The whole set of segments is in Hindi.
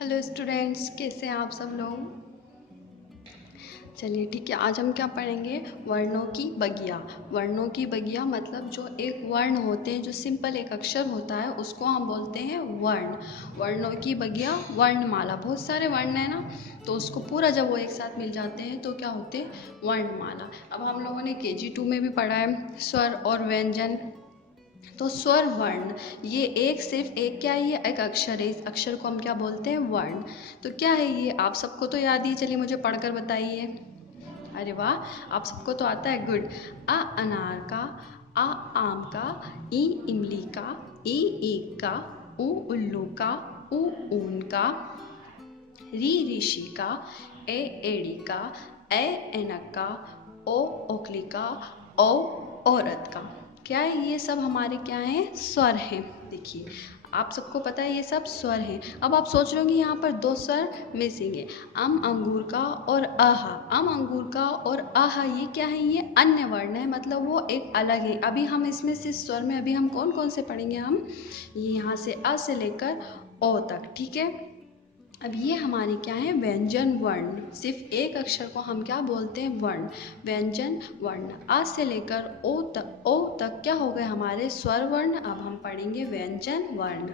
हेलो स्टूडेंट्स, कैसे हैं आप सब लोग। चलिए ठीक है, आज हम क्या पढ़ेंगे, वर्णों की बगिया। वर्णों की बगिया मतलब जो एक वर्ण होते हैं, जो सिंपल एक अक्षर होता है उसको हम बोलते हैं वर्ण। वर्णों की बगिया, वर्णमाला। बहुत सारे वर्ण है ना, तो उसको पूरा जब वो एक साथ मिल जाते हैं तो क्या होते हैं, वर्णमाला। अब हम लोगों ने KG2 में भी पढ़ा है स्वर और व्यंजन। तो स्वर वर्ण, ये एक सिर्फ एक क्या है, ये एक अक्षर है। इस अक्षर को हम क्या बोलते हैं, वर्ण। तो क्या है ये, आप सबको तो याद ही, चलिए मुझे पढ़कर बताइए। अरे वाह, आप सबको तो आता है, गुड। अ अनार का, आ आम का, ई इमली का, ई ईख का, ऊ उल्लू का, ऊ ऊन का, री ऋषि का, ए एड़ी का, ए ऐनक का, ओ ओखली का, ओ औरत का। क्या है, ये सब हमारे क्या हैं, स्वर हैं। देखिए आप सबको पता है ये सब स्वर हैं। अब आप सोच रहे होंगे यहाँ पर दो स्वर मिसिंग है, अम अंगूर का और आहा। अम अंगूर का और आहा ये क्या है, ये अन्य वर्ण है, मतलब वो एक अलग है। अभी हम इसमें से स्वर में अभी हम कौन कौन से पढ़ेंगे, हम ये यहाँ से अ से लेकर ओ तक, ठीक है। अब ये हमारे क्या है, व्यंजन वर्ण। सिर्फ एक अक्षर को हम क्या बोलते हैं, वर्ण, व्यंजन वर्ण। आ से लेकर ओ तक क्या हो गए हमारे स्वर वर्ण। अब हम पढ़ेंगे व्यंजन वर्ण,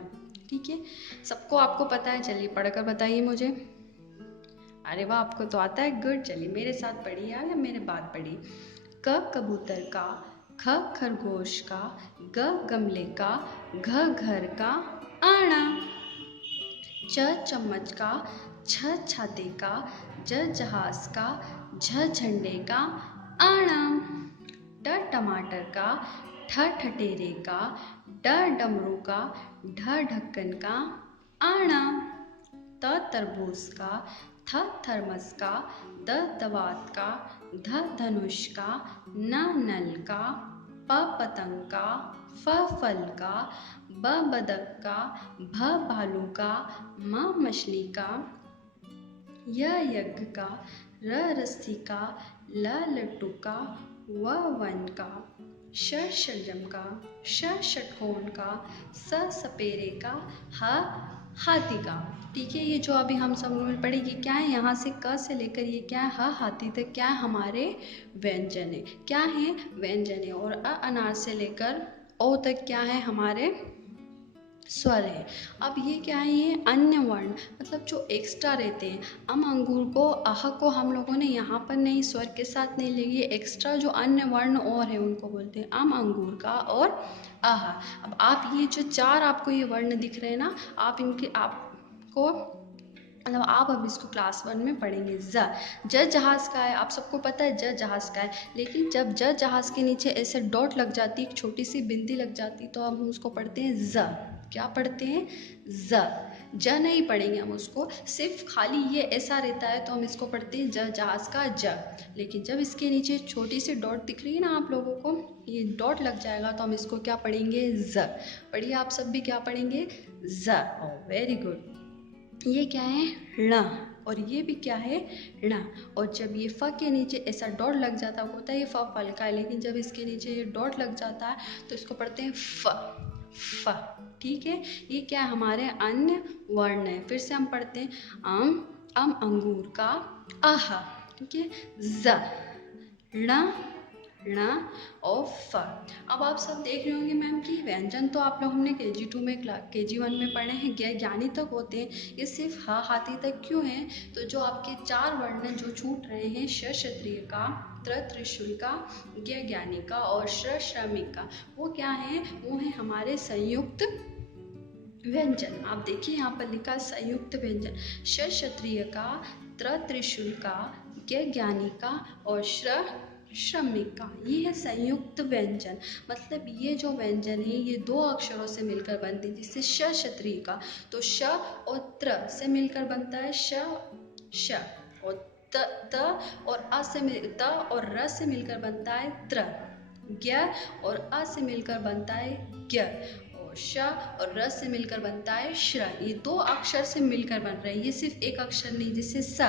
ठीक है। सबको आपको पता है, चलिए पढ़कर बताइए मुझे। अरे वाह, आपको तो आता है, गुड। चलिए मेरे साथ पढ़िए या मेरे बाद पढ़िए। क कबूतर का, ख खरगोश का, ग गमले का, घ घर का आना। च चम्मच का, छ छाते का, ज जहाज का, झ झंडे का आना। ट टमाटर का, ठ ठठेरे का, ड डमरू का, ढ ढक्कन का आना। त तरबूज का, थ थर्मस का, द दवात का, ध धनुष का, न नल का, प पतंग का, फ फल का, ब बदक का, भ भालू का, म मछली का, य यज्ञ का, र रस्सी का, ल लट्टू का, व वन का, श शलजम का, श षटकोण का, स सपेरे का, ह हाथी का। ठीक है, ये जो अभी हम सब लोग पढ़ेंगे क्या है, यहाँ से क से लेकर ये क्या है, ह हाथी तक क्या है, हमारे व्यंजन है। क्या है, व्यंजन है। और अ अनार से लेकर ओ तक क्या है, हमारे स्वर है। अब ये क्या है, ये अन्य वर्ण, मतलब जो एक्स्ट्रा रहते हैं। अम अंगूर को, आह को हम लोगों ने यहाँ पर नहीं, स्वर के साथ नहीं लिए। एक्स्ट्रा जो अन्य वर्ण और है उनको बोलते हैं अम अंगूर का और आह। अब आप ये जो चार आपको ये वर्ण दिख रहे हैं ना, आप इनके आपको मतलब आप अब इसको क्लास 1 में पढ़ेंगे। ज जहाज़ का है, आप सबको पता है ज जहाज़ का है। लेकिन जब ज जहाज़ के नीचे ऐसे डॉट लग जाती, एक छोटी सी बिंदी लग जाती, तो हम उसको पढ़ते हैं ज। क्या पढ़ते हैं, ज नहीं पढ़ेंगे हम उसको, सिर्फ खाली ये ऐसा रहता है तो हम इसको पढ़ते हैं ज जहाज़ का ज। लेकिन जब इसके नीचे छोटी सी डॉट दिख रही है ना आप लोगों को, ये डॉट लग जाएगा तो हम इसको क्या पढ़ेंगे, ज। पढ़िए आप सब भी क्या पढ़ेंगे, ज। Very good. ये क्या है, ण। और ये भी क्या है, ण। और जब ये फ के नीचे ऐसा डॉट लग जाता है, होता है ये फ फल का है, लेकिन जब इसके नीचे ये डॉट लग जाता है तो इसको पढ़ते हैं फ। फ, ठीक है। ये क्या है, हमारे अन्य वर्ण है। फिर से हम पढ़ते हैं अम अंगूर का, आह, ठीक है। ज, ण, ण और फ। अब आप सब देख रहे होंगे मैम कि व्यंजन तो आप लोग हमने KG2 में KG1 में पढ़े हैं, ज्ञानी तक होते हैं। ये सिर्फ ह हाथी तक क्यों हैं, तो जो आपके चार वर्ण जो छूट रहे हैं, श क्षत्रिय का, त्र त्रिशूल का, ज्ञ ज्ञानी का और श्र श्रमिक का, वो क्या है, वो है हमारे संयुक्त व्यंजन। आप देखिए यहाँ पर लिखा संयुक्त व्यंजन, श क्षत्रिय का, त्र त्रिशूल का, ज्ञ ज्ञानी का और श्र श्रमिक का, ये है संयुक्त व्यंजन। मतलब ये जो व्यंजन है ये दो अक्षरों से मिलकर बनती है। जिससे श क्षत्रिय का, तो श और त्र से मिलकर बनता है श, श और त और अ से त और र से मिलकर बनता है त्र। ज्ञ और अ से मिलकर बनता है ज्ञ। श और र से मिलकर बनता है श्र। ये दो अक्षर से मिलकर बन रहे हैं, ये सिर्फ एक अक्षर नहीं। जैसे स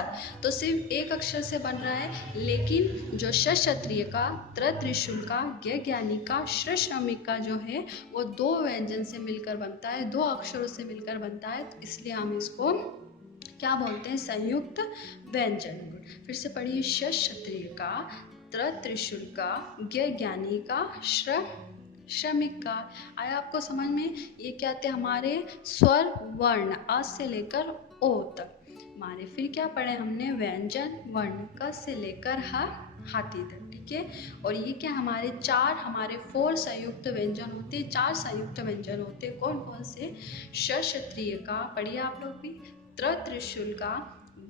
तो सिर्फ एक अक्षर से बन रहा है, लेकिन जो श क्षत्रिय का, त्र त्रिशूल का, ज्ञ ज्ञानी का, श्र श्रमिक का जो है वो दो व्यंजन से मिलकर बनता है, दो अक्षरों से मिलकर बनता है, तो इसलिए हम इसको क्या बोलते हैं, संयुक्त व्यंजन। फिर से पढ़िए, श क्षत्रिय का, त्र त्रिशूल का, ज्ञ ज्ञानी का, श्र श्रमिक का। आया आपको समझ में? ये क्या थे हमारे स्वर वर्ण, अ से लेकर ओ तक हमारे। फिर क्या पढ़े हमने, व्यंजन वर्ण, क से लेकर ह हाथी तक, ठीक है। और ये क्या हमारे हमारे 4 संयुक्त व्यंजन होते हैं, 4 संयुक्त व्यंजन होते हैं। कौन कौन से, श क्षत्रिय का, पढ़िए आप लोग भी, त्र त्रिशूल का,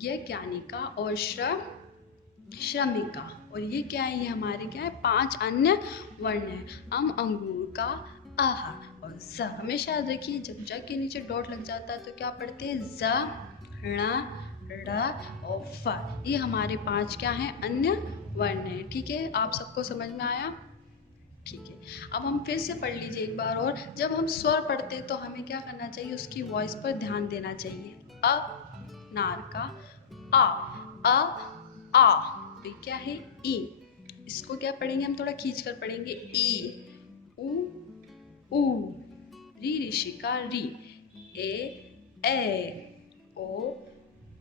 ज्ञ ज्ञानी का और श्रमिका। और ये क्या है, ये हमारे क्या है 5 अन्य वर्ण है। अंगूर का, आहा और ज। हमेशा याद रखिए, जब ज के नीचे डॉट लग जाता है तो क्या पढ़ते हैं, ज, ण, ड़ और फ। ये हमारे 5 क्या है, अन्य वर्ण है, ठीक है। आप सबको समझ में आया? ठीक है। अब हम फिर से पढ़ लीजिए एक बार और। जब हम स्वर पढ़ते हैं तो हमें क्या करना चाहिए, उसकी वॉइस पर ध्यान देना चाहिए। अ नार का, आ फिर क्या है, ई। इसको क्या पढ़ेंगे हम, थोड़ा खींच कर पढ़ेंगे, ई, उ, री ऋषि का, री, ए,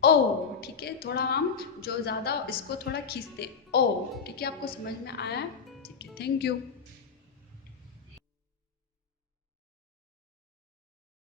ओ, ठीक है। थोड़ा हम जो ज़्यादा इसको थोड़ा खींचते, ओ, ठीक है। आपको समझ में आया? ठीक है, थैंक यू।